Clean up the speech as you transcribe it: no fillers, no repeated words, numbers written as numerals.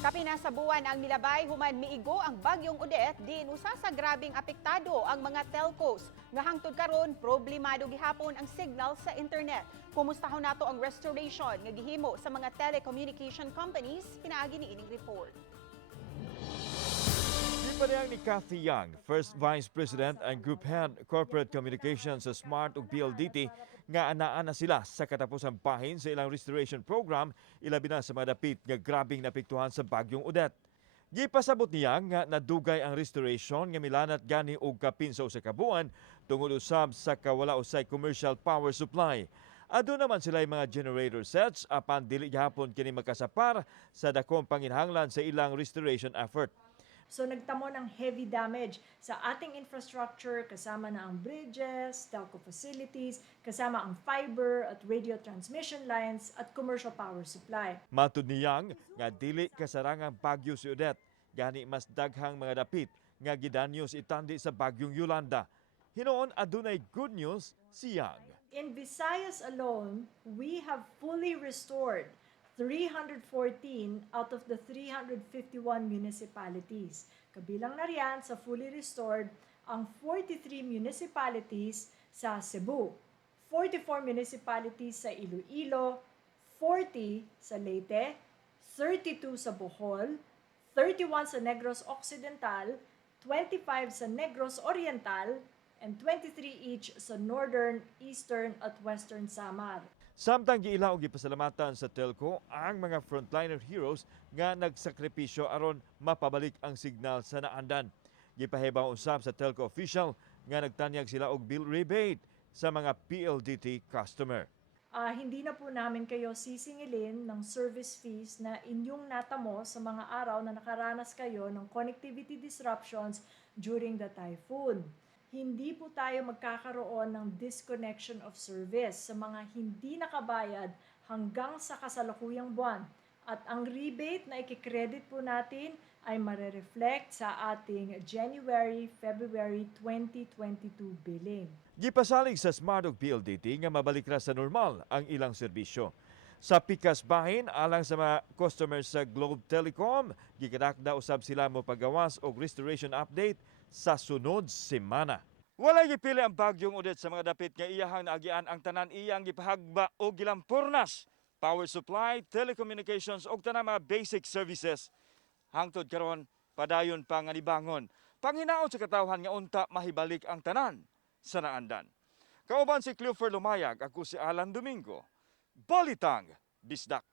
Kapinasabuan ang milabay human miigo ang bagyong Odette diin usa sa grabing apektado ang mga telcos. Nga hangtod karon problemado gihapon ang signal sa internet. Kumustahon nato ang restoration nga gihimo sa mga telecommunication companies pinaagi ni ining report. Gipanayang ni Cathy Young, First Vice President and Group Head Corporate Communications sa Smart ug PLDT, nga anaan na sila sa katapusang bahin sa ilang restoration program, ilabi na sa mga dapit nga grabing napiktuhan sa bagyong Odette. Gipasabot niya nga nadugay ang restoration nga milanat gani og kapin sa usa ka buwan tungod usab sa kawala usay commercial power supply. Ado naman sila mga generator sets apan dili gihapon kini makasapar sa dakong panginhanglan sa ilang restoration effort. So nagtamo ng heavy damage sa ating infrastructure, kasama na ang bridges, telco facilities, kasama ang fiber at radio transmission lines at commercial power supply. Matud ni Yang nga dili kasarangang bagyo si Odette, gani mas daghang mga dapit nga gidanyos itandi sa bagyong Yolanda. Hinoon adunay good news si Yang. In Visayas alone, we have fully restored 314 out of the 351 municipalities. Kabilang na riyan sa fully restored ang 43 municipalities sa Cebu, 44 municipalities sa Iloilo, 40 sa Leyte, 32 sa Bohol, 31 sa Negros Occidental, 25 sa Negros Oriental, and 23 each sa Northern, Eastern at Western Samar. Samtang giila og gipasalamatan sa telco ang mga frontliner heroes nga nagsakripisyo aron mapabalik ang signal sa naandan. Gipahibaw usab sa telco official nga nagtanyag sila og bill rebate sa mga PLDT customer. Hindi na po namin kayo sisingilin ng service fees na inyong natamo sa mga araw na nakaranas kayo ng connectivity disruptions during the typhoon. Hindi po tayo magkakaroon ng disconnection of service sa mga hindi nakabayad hanggang sa kasalukuyang buwan. At ang rebate na ikikredit po natin ay marereflect sa ating January-February 2022 billing. Gipasalig sa Smart ug PLDT nga mabalik ra sa normal ang ilang serbisyo. Sa pikas bahin alang sa mga customers sa Globe Telecom, gikadakda usab sila mo pagawas og restoration update sa sunod semana. Walay gipili ang bagyong Odette sa mga dapit nga iyahang naagian ang tanan iyang gipahagba o gilampurnas, power supply, telecommunications og tanang mga basic services. Hangtod karon padayon pa nga nibangon. Panghinaot sa katawhan nga unta mahibalik ang tanan sa naandan. Kauban si Cleofer Lumayag, ako si Alan Domingo. Balitang Bisdak.